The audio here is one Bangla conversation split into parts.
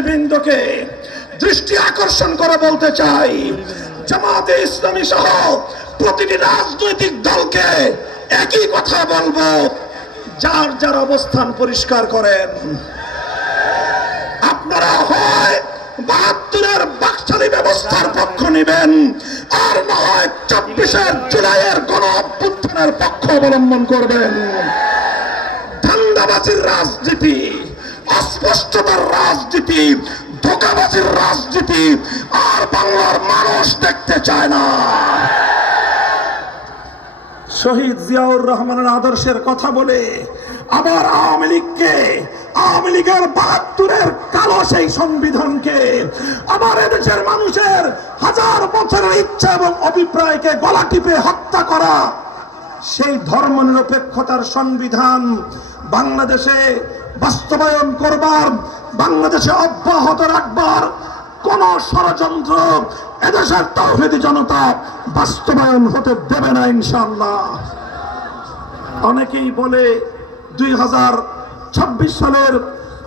নেতৃবৃন্দকে দৃষ্টি আকর্ষণ করে বলতে চাই, জামাতে ইসলামী সহ প্রতিটি রাজনৈতিক দলকে একই কথা বলব, যার যার অবস্থান পরিষ্কার করেন। আপনারা হয় বাহাত্তরের বাকশালী ব্যবস্থার পক্ষ নেবেন, আর না হয় চব্বিশের জুলাইয়ের গণ অভ্যুত্থানের পক্ষ অবলম্বন করবেন। ধান্দাবাজির রাজনীতি অস্পষ্টতার রাজনীতি, ধোকাবাজির রাজনীতি, আর বাংলার মানুষ দেখতে চায় না। শহীদ জিয়াউর রহমানের আদর্শের কথা বলে আবার আওয়ামী লীগকে, আওয়ামী লীগের বাহাত্তরের কালো সেই সংবিধানকে, আবার এদেশের মানুষের হাজার বছরের ইচ্ছা এবং অভিপ্রায়কে গলা টিপে হত্যা করা, সেই ধর্মনিরপেক্ষতার সংবিধান বাংলাদেশে বাস্তবায়ন করবার, বাংলাদেশে অব্যাহত রাখবার কোন ষড়যন্ত্র এদেশের তৌহিদি জনতা বাস্তবায়ন হতে দেবে না ইনশাল্লাহ অনেকেই বলে দুই হাজার ছাব্বিশ সালের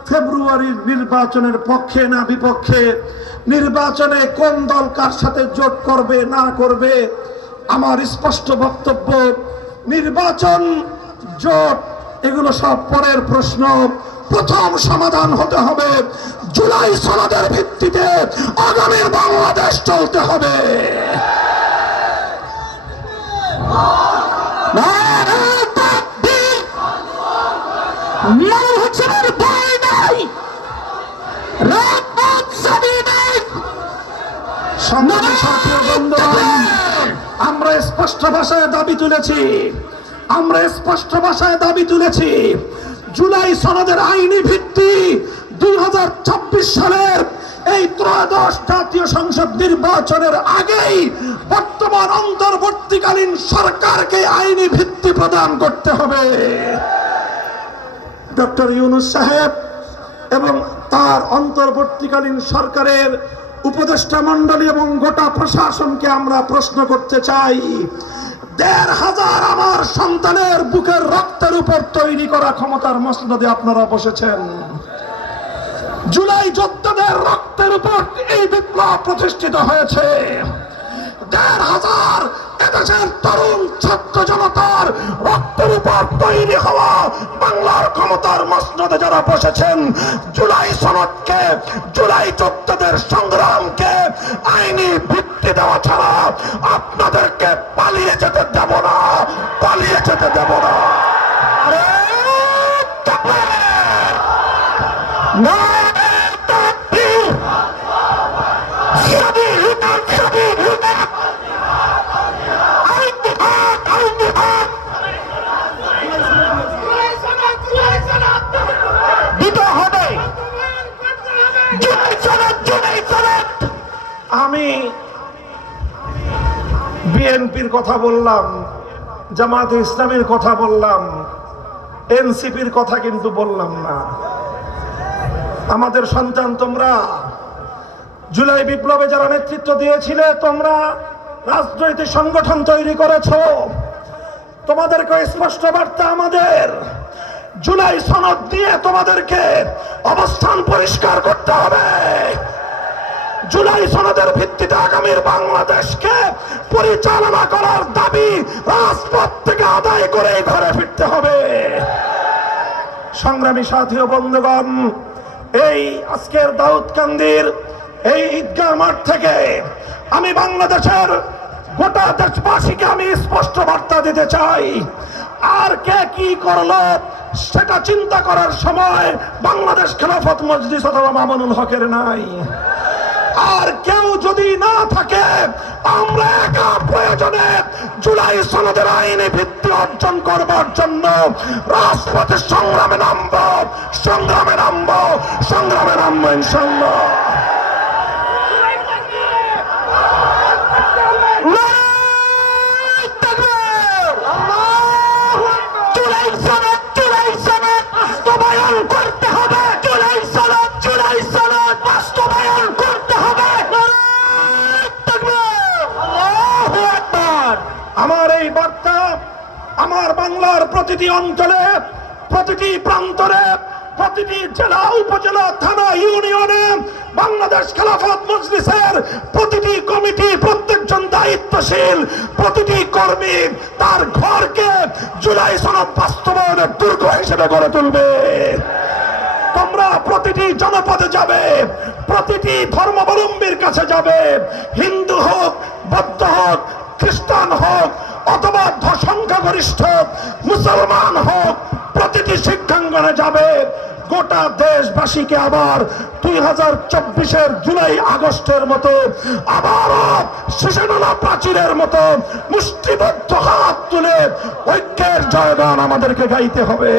ফেব্রুয়ারির নির্বাচনের পক্ষে না বিপক্ষে, নির্বাচনে কোন দল কার সাথে জোট করবে, না করবে, আমার স্পষ্ট বক্তব্য, নির্বাচন জোট এগুলো সব পরের প্রশ্ন। প্রথম সমাধান হতে হবে জুলাই সনদের ভিত্তিতে আগামীর বাংলাদেশ চলতে হবে। আমরা স্পষ্ট ভাষায় দাবি তুলেছি আমরা স্পষ্ট ভাষায় দাবি তুলেছি, জুলাই সনদের আইনি ভিত্তি দুই সালের এই ত্রয়োদশ জাতীয় সংসদ নির্বাচনের আগেই বর্তমান অন্তর্বর্তীকালীন সরকারকে আইনি ভিত্তি প্রদান করতে হবে। ডক্টর ইউনুস সাহেব এবং তার অন্তর্বর্তীকালীন সরকারের উপদেষ্টা মন্ডলী এবং গোটা প্রশাসনকে আমরা প্রশ্ন করতে চাই দেড় হাজার আমার সন্তানের বুকের রক্তের উপর তৈরি করা ক্ষমতার মসনদে আপনারা বসেছেন। জুলাই যোদ্ধাদের রক্তের উপর এই বিপ্লব প্রতিষ্ঠিত হয়েছে। দেড় হাজার এদেশের তরুণ ছাত্র জনতার রক্তের উপর তৈরি হওয়া বাংলার ক্ষমতার মসনদে যারা বসেছেন, জুলাই সনদকে, জুলাই যোদ্ধাদের সংগ্রামকে আইনি ভিত্তি দেওয়া ছাড়া আপনাদেরকে পালিয়ে যেতে দেব না, পালিয়ে যেতে দেব না আরে তাকবীর! বিএনপির কথা বললাম জামাতে ইসলামের কথা বললাম, এনসিপির কথা কিন্তু বললাম না। আমাদের সন্তান তোমরা, জুলাই বিপ্লবে যারা নেতৃত্ব দিয়েছিলে, তোমরা রাজনৈতিক সংগঠন তৈরি করেছ। তোমাদেরকে স্পষ্ট বার্তা আমাদের, জুলাই সনদ দিয়ে তোমাদেরকে অবস্থান পরিষ্কার করতে হবে। জুলাই সনদের ভিত্তিতে আগামীর বাংলাদেশকে পরিচালনা করার দাবি রাজপথ থেকে আদায় করে ঘরে ফিরতে হবে। সংগ্রামী সাথী ও বন্ধুগণ, এই আজকের দাউদকান্দির এই ঈদগাহ মাঠ থেকে আমি বাংলাদেশের গোটা দেশবাসীকে আমি স্পষ্ট বার্তা দিতে চাই। আর কে কি করল সেটা চিন্তা করার সময় বাংলাদেশ খেলাফত মজলিস অথবা মামুনুল হকের নাই। আর কেউ যদি না থাকে আমরা একা প্রয়োজনে জুলাই সনদের আইনে ভিত্তি অর্জন করবার জন্য রাজপথে সংগ্রামে নামব সংগ্রামে নামব সংগ্রামে নামব ইনশাল্লাহ করতে হবে। জুলাই সনদ, জুলাই সনদ বাস্তবায়ন করতে হবে। নারায়ে তাকবীর! আল্লাহু আকবার! আমার এই বার্তা আমার বাংলার প্রতিটি অঞ্চলে, প্রতিটি প্রান্তরে, প্রতিটি জেলা, উপজেলা, থানা, ইউনিয়নে বাংলাদেশ খেলাফত মজলিসের প্রতিটি কমিটি প্রত্যেকজন দায়িত্বশীল, প্রতিটি কর্মী তার ঘরকে জুলাই সনদ বাস্তবায়নের দুর্গ হিসেবে গড়ে তুলবে। তোমরা প্রতিটি জনপদে যাবে, প্রতিটি ধর্মাবলম্বীর কাছে যাবে, হিন্দু হোক, বৌদ্ধ হোক, খ্রিস্টান হোক অথবা সংখ্যাগরিষ্ঠ মুসলমান হোক, প্রতিটি শিক্ষাঙ্গনে যাবে। গোটা দেশবাসীকে আবার দুই হাজার চব্বিশের জুলাই আগস্টের মতো, আবারও শিশুনালা প্রাচীরের মতো মুষ্টিবদ্ধ হাত তুলে ঐক্যের জয়গান আমাদেরকে গাইতে হবে।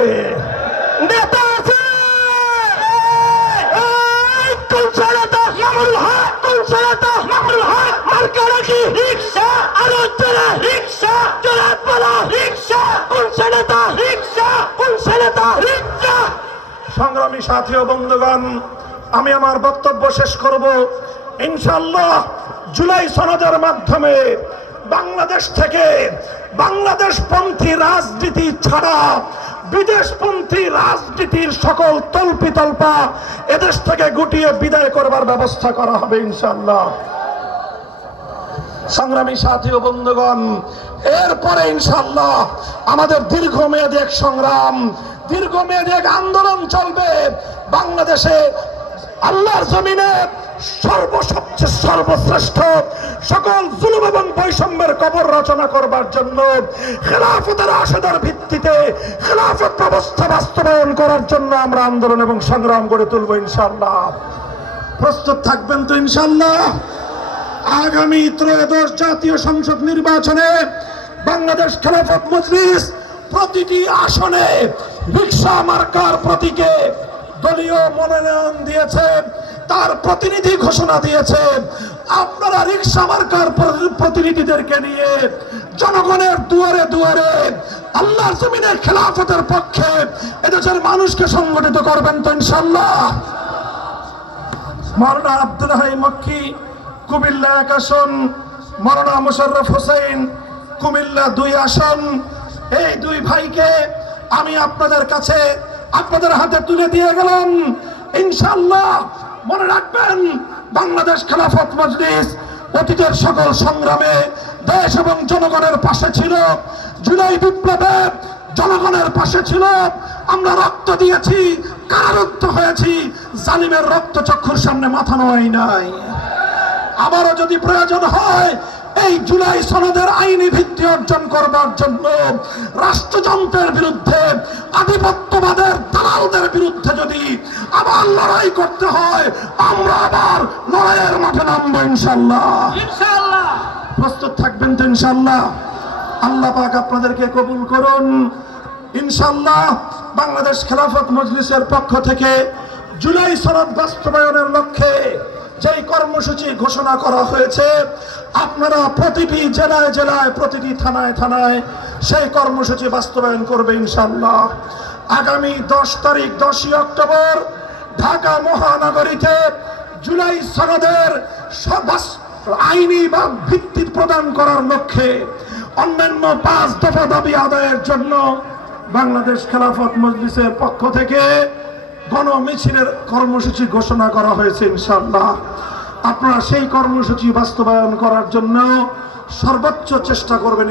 নেতা আছে! সংগ্রামী সাথী ও বন্ধুগণ, আমি আমার বক্তব্য শেষ করব। ইনশাল্লাহ জুলাই সনদের মাধ্যমে বাংলাদেশ থেকে বাংলাদেশ পন্থী রাজনীতি ছাড়া বিদেশপন্থী রাজনীতির সকল তল্পি তল্পা এদেশ থেকে গুটিয়ে বিদায় করবার ব্যবস্থা করা হবে ইনশাল্লাহ সংগ্রামী সাথী ও বন্ধুগণ, এরপরে ইনশাল্লাহ আমাদের দীর্ঘমেয়াদী এক সংগ্রাম দীর্ঘমেয়াদী এক আন্দোলন চলবে। বাংলাদেশে আল্লাহর জমিনে সর্ব সবচেয়ে সর্বশ্রেষ্ঠ সকল জুলুম এবং বৈষম্যের কবর রচনা করবার জন্য খেলাফতের আশাদার ভিত্তিতে খেলাফত ব্যবস্থা বাস্তবায়ন করার জন্য আমরা আন্দোলন এবং সংগ্রাম গড়ে তুলব ইনশাল্লাহ প্রস্তুত থাকবেন তো ইনশাল্লাহ আগামী ত্রয়োদশ জাতীয় সংসদ নির্বাচনে বাংলাদেশ খেলাফত মজলিস প্রতিটি আসনে রিক্সা মার্কার প্রতীকে দলীয় মনোনয়ন দিয়েছে তার প্রতিনিধি ঘোষণা দিয়েছে, আপনারা রিক্সা মার্কার প্রতিনিধিদেরকে নিয়ে জনগণের দুয়ারে দুয়ারে আল্লাহর জমিনে খেলাফতের পক্ষে এদেশের মানুষকে সংগঠিত করবেন তো ইনশাল্লাহ মরনা আব্দুল হাই মক্কি, কুমিল্লা এক আসন, মরনা মুশাররফ হোসেন, কুমিল্লা দুই আসন, এই দুই ভাইকে আমি আপনাদের কাছে আপনাদের হাতে তুলে দিয়ে গেলাম। ইনশাল্লাহ মনে রাখবেন, বাংলাদেশ খেলাফত মজলিস অতীতের সকল সংগ্রামে দেশ এবং জনগণের পাশে ছিল। জুলাই বিপ্লবে জনগণের পাশে ছিল। আমরা রক্ত দিয়েছি, কারারুদ্ধ হয়েছি। জালিমের রক্ত চক্ষুর সামনে মাথা নয় নাই। আবারও যদি প্রয়োজন হয় এই জুলাই সনদের আইনি ভিত্তি অর্জন করবার জন্য রাষ্ট্রযন্ত্রের বিরুদ্ধে আধিপত্যবাদের দালালদের বিরুদ্ধে যদি আবার লড়াই করতে হয় আমরা আবার লড়াইয়ের মাঠে নামবো ইনশাল্লাহ প্রস্তুত থাকবেন তো ইনশাল্লাহ আল্লাহ পাক আপনাদেরকে কবুল করুন। ইনশাল্লাহ বাংলাদেশ খেলাফত মজলিসের পক্ষ থেকে জুলাই সনদ বাস্তবায়নের লক্ষ্যে যেই কর্মসূচি ঘোষণা করা হয়েছে আপনারা প্রতিটি জেলায় জেলায়, প্রতিটি থানায় থানায় সেই কর্মসূচি বাস্তবায়ন করবে ইনশাল্লাহ আগামী দশ তারিখ, দশই অক্টোবর, ঢাকা মহানগরীতে জুলাই সনদের আইনি বা ভিত্তি প্রদান করার লক্ষ্যে অন্যান্য পাঁচ দফা দাবি আদায়ের জন্য বাংলাদেশ খেলাফত মজলিসের পক্ষ থেকে গণমিছিলের কর্মসূচি ঘোষণা করা হয়েছে ইনশাল্লাহ আপনারা সেই কর্মসূচি বাস্তবায়ন করার জন্য সর্বোচ্চ চেষ্টা করবেন